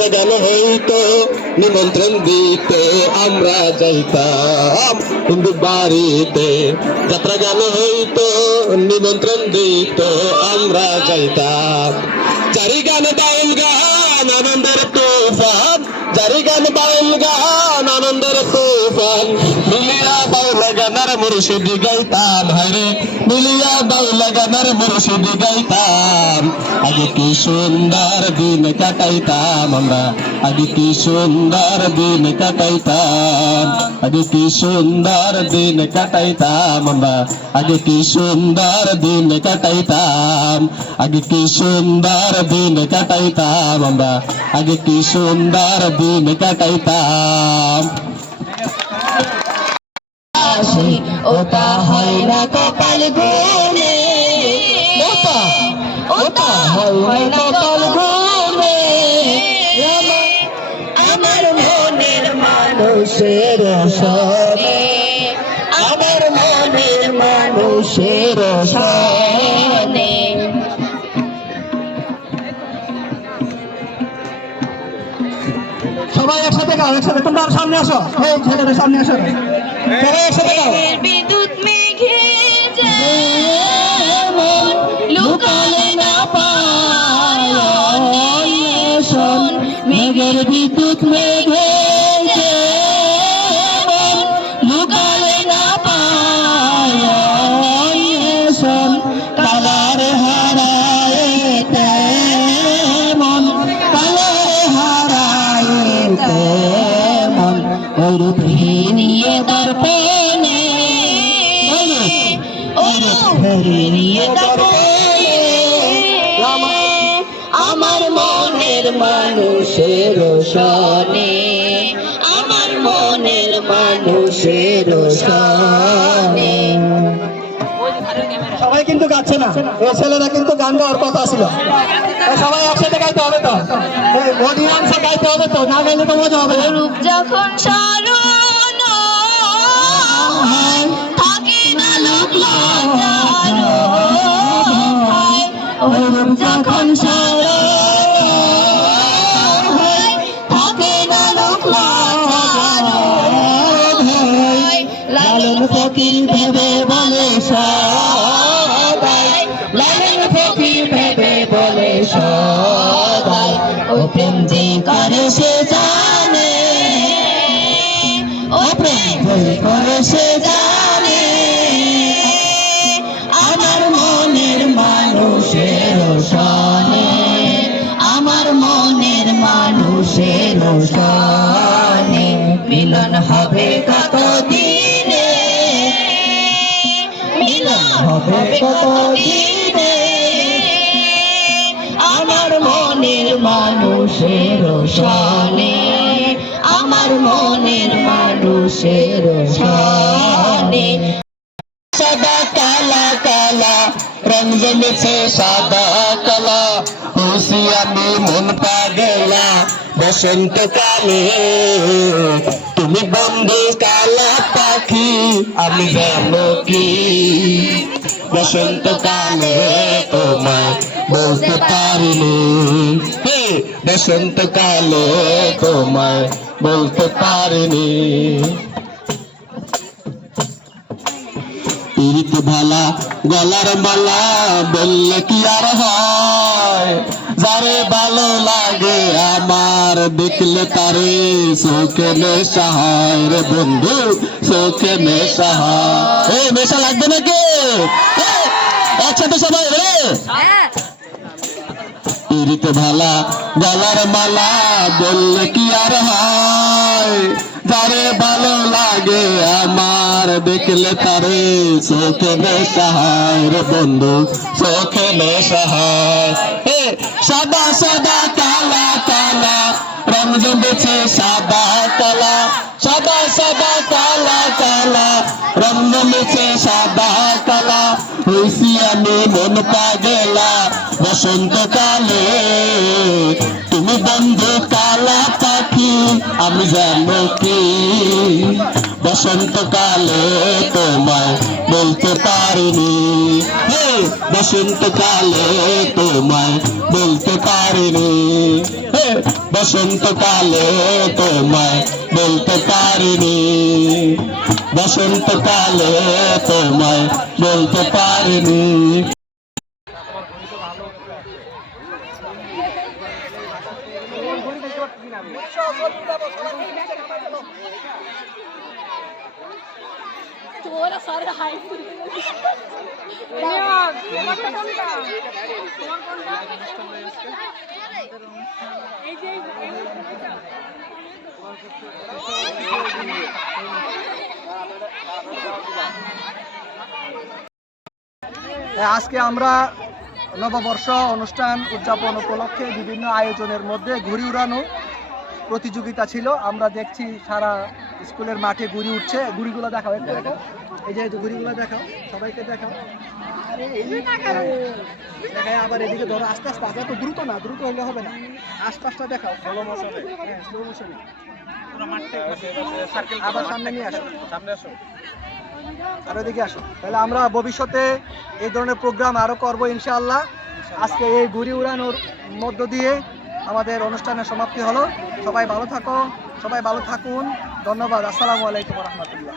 যাত্রা গান হইতো নিমন্ত্রণ দিতে আমরা যাইতাম হিন্দু বাড়িতে। যাত্রা গান হইতো নিমন্ত্রণ দিত আমরা যাইতাম। জারি গান বাউল গান আনন্দের তুফান, জারি গান বাউল গান আনন্দের তুফান, মিলিয়া বাউল গানার মুর্শিদি গাইতাম। হরে মিলিয়া বাউল গানার মুর্শিদি গাইতাম। আগে কি সুন্দর দিন কাটাইতাম আমরা, আগে কি সুন্দর দিন কাটাইতাম, আগে কি সুন্দর দিন কাটাইতাম আমরা, আগে কি সুন্দর দিন কাটাইতাম, আগে কি সুন্দর দিন কাটাইতাম আমরা, আগে কি সুন্দর দিন কাটাইতাম। ওটা হয় না কপাল গুনে, ওটা হয় না কপাল গুনে, আমার মনের মানুষের সনে, আমার মনের মানুষের সনে। সবাই একসাথে গাও, একসাথে। তোমরা সামনে আসো, এই ছেলেদের সামনে আসো, সবাই একসাথে গাও। বিদ্যুৎ মেঘে যেমন লুকালে না পায় অন্বেষণ, মেঘের বিদ্যুৎ মেঘে যেমন লুকালে না পায় অন্বেষণ, কালার হারায় তেমন, কালার হারায় তেমন, ওরূপ নিয়ে দর্পণে, ওরূপ নিয়ে দর্পণে, আমার মনের মানুষের সনে, আমার মনের মানুষের সনে। সবাই কিন্তু গাচ্ছে না, এই ছেলেরা কিন্তু গান গাওয়ার কথা ছিল। সবাই একসাথে গাইতে হবে তো, অডিয়েন্সে গাইতে হবে তো, না গাইলে তো মজা হবে না। রূপ যখন স্মরণ থাকে না লোক লজ্জার ভয়, ওই রূপ যখন স্মরণ থাকে না লোক লজ্জার ভয়, লালন ফকির ভেবে বলে সদাই, লালন ফকির ভেবে বলে সদাই, ও প্রেম যে করে সে জানে, ও প্রেম যে করে সে জানে, আমার মনের মানুষের সনে, আমার মনের মানুষের সনে, মিলন হবে কত দিনে, মিলন হবে কত দিনে, আমার মনের মানুষের সনে, আমার মনের মানুষের সনে। সাদা কালা কালা রং জমেছে সাদা কালা, খুশি আমি মন পাগলা বসন্তকালে। তুমি বন্ধু কালা পাখি আমি জানো কি, বসন্তকালে তোমায় বলতে পারিনি, বসন্তকালে তোমায় বলতে পারিনি। পীড়িত ভালা গলার মালা বললে কি আর হয়, যারে ভালো লাগে আমার দেখলে তারে চোখে নেশা হয় রে বন্ধু, চোখে নেশা হয়। এই নেশা লাগবে নাকি? একসাথে সবাই রে। পীড়িত ভালা গলার মালা বললে কি আর হয়, যারে ভালো লাগে আমার দেখলে তারে চোখে নেশা হয় রে বন্ধু, চোখে নেশা হয়। সাদা সাদা কালা কালা রং জমেছে সাদা কালা, সাদা সাদা কালা কালা রং জমেছে সাদা কালা, হইছি আমি মন পাগলা বসন্তকালে। তুমি বন্ধু কালা পাখি আমি জানো কি বসন্তকালে তোমায় বলতে পারিনি হে বসন্তকালে তোমায় বলতে পারিনি হে বসন্তকালে তোমায় বলতে পারিনি বসন্তকালে তোমায় বলতে পারিনি তোরা সারা হাই করে এই যে আজকে আমরা নববর্ষ অনুষ্ঠান উদযাপন উপলক্ষে বিভিন্ন আয়োজনের মধ্যে ঘুড়ি উড়ানো প্রতিযোগিতা ছিল। আমরা দেখছি সারা স্কুলের মাঠে ঘুড়ি উঠছে। ঘুড়িগুলো দেখাও, একটু দেখাও, এই যে ঘুড়িগুলো দেখাও, সবাইকে দেখাও। দেখায় আবার এদিকে ধরো, আস্তে আস্তে, আগে তো দ্রুত না, দ্রুত হলে হবে না, আশপাশটা দেখাও, স্লো মোশনে, হ্যাঁ স্লো মোশনে। আবার সামনে নিয়ে আসো, সামনে আসো, আর ওইদিকে আসো। তাহলে আমরা ভবিষ্যতে এই ধরনের প্রোগ্রাম আরো করবো ইনশাআল্লাহ। আজকে এই ঘুড়ি উড়ানোর মধ্য দিয়ে আমাদের অনুষ্ঠানের সমাপ্তি হলো। সবাই ভালো থাকো, সবাই ভালো থাকুন। ধন্যবাদ। আসসালামু আলাইকুম ওয়া রাহমাতুল্লাহ।